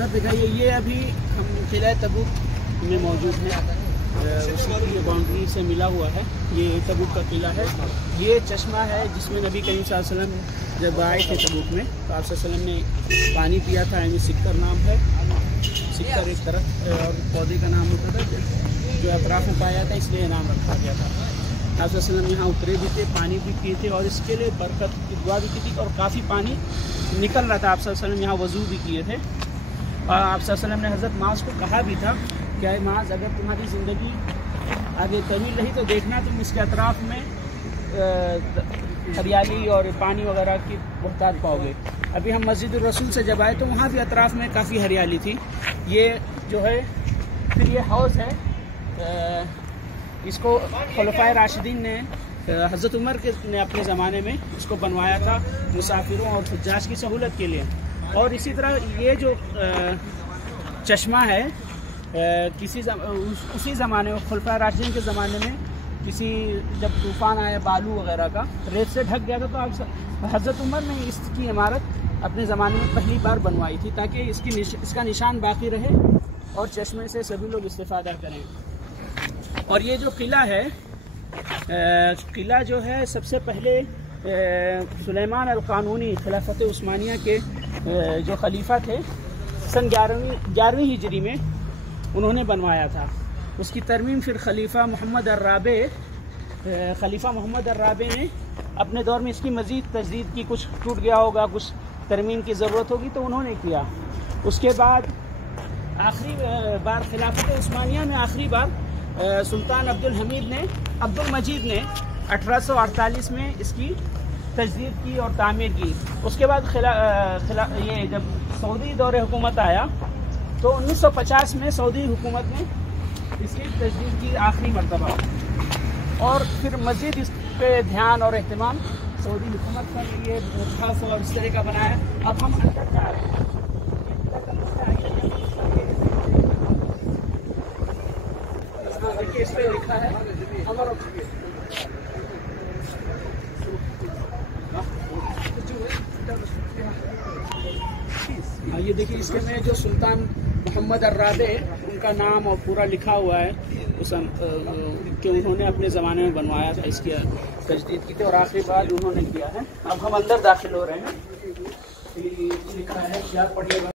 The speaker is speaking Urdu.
ادھر دکھائیے، یہ ابھی ہم قلعہ تبوک میں موجود ہیں، اسی کی باؤنڈری سے ملا ہوا ہے، یہ تبوک کا قلعہ ہے۔ یہ چشمہ ہے جس میں نبی کریم صلی اللہ علیہ وسلم جب آئے تھے تبوک میں تو آپ صلی اللہ علیہ وسلم نے پانی پیا تھا، یعنی سکر نام ہے، سکر ایک طرف اور پودے کا نام ہوتا تھا جو اطراف میں پایا تھا، اس لیے نام رکھا گیا تھا۔ آپ صلی اللہ علیہ وسلم یہاں اترے بھی تھے، پانی بھی پیے تھے اور اس کے لیے برکت کی دعا بھی کی تھی، اور کافی پانی نکل رہا تھا۔ آپ صلی اللہ علیہ وسلم یہاں وضو بھی کیے تھے، اور آپ صلی اللہ علیہ وسلم نے حضرت معاذ کو کہا بھی تھا کہ اے معاذ، اگر تمہاری زندگی آگے طویل رہی تو دیکھنا تم اس کے اطراف میں ہریالی اور پانی وغیرہ کی بہتات پاؤ گے۔ ابھی ہم مسجد الرسول سے جب آئے تو وہاں بھی اطراف میں کافی ہریالی تھی۔ یہ جو ہے پھر یہ حوض ہے، اس کو خلفائے راشدین نے، حضرت عمر نے اپنے زمانے میں اس کو بنوایا تھا مسافروں اور حجاج کی سہولت کے لیے۔ اور اسی طرح یہ جو چشمہ ہے اسی زمانے میں خلفائے راشدین کے زمانے میں جب طوفان آیا بالو وغیرہ کا، ریت سے ڈھک گیا تھا، تو حضرت عمر نے اس کی عمارت اپنے زمانے میں پہلی بار بنوائی تھی تاکہ اس کا نشان باقی رہے اور چشمے سے سبھی لوگ استفادہ کریں۔ اور یہ جو قلعہ ہے، قلعہ جو ہے سب سے پہلے سلیمان القانونی خلافت عثمانیہ کے جو خلیفہ تھے سن 11ویں ہجری میں انہوں نے بنوایا تھا۔ اس کی ترمیم پھر خلیفہ محمد الرابع نے اپنے دور میں اس کی مزید تجدید کی، کچھ ٹوٹ گیا ہوگا، کچھ ترمیم کی ضرورت ہوگی تو انہوں نے کیا۔ اس کے بعد آخری بار خلافت عثمانیہ میں آخری بار سلطان عبد المجید نے 1848 میں اس کی تجدید کی اور تعمیر کی۔ اس کے بعد یہ جب سعودی دور حکومت آیا تو 1950 میں سعودی حکومت نے اس کی تجدید کی آخری مرتبہ، اور پھر مزید اس پہ دھیان اور اہتمام سعودی حکومت کا یہ خاص اور اس طرح کا بنایا۔ اب ہم اندر جا رہے ہیں، اس پہ لکھا ہے یہ دیکھیے، اس کے میں جو سلطان محمد الرابع ان کا نام اور پورا لکھا ہوا ہے کہ انہوں نے اپنے زمانے میں بنوایا تھا، اس کی تجدید کی تھی اور آخری بار انہوں نے کیا ہے۔ اب ہم اندر داخل ہو رہے ہیں، لکھا ہے، یاد پڑھیے گا۔